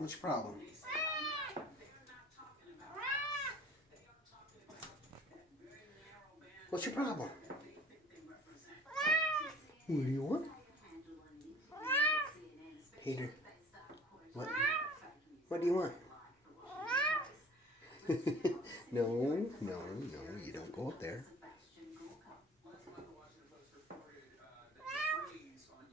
What's your problem? What's your problem? What do you want? Peter, what? What do you want? No, no, no, you don't go up there.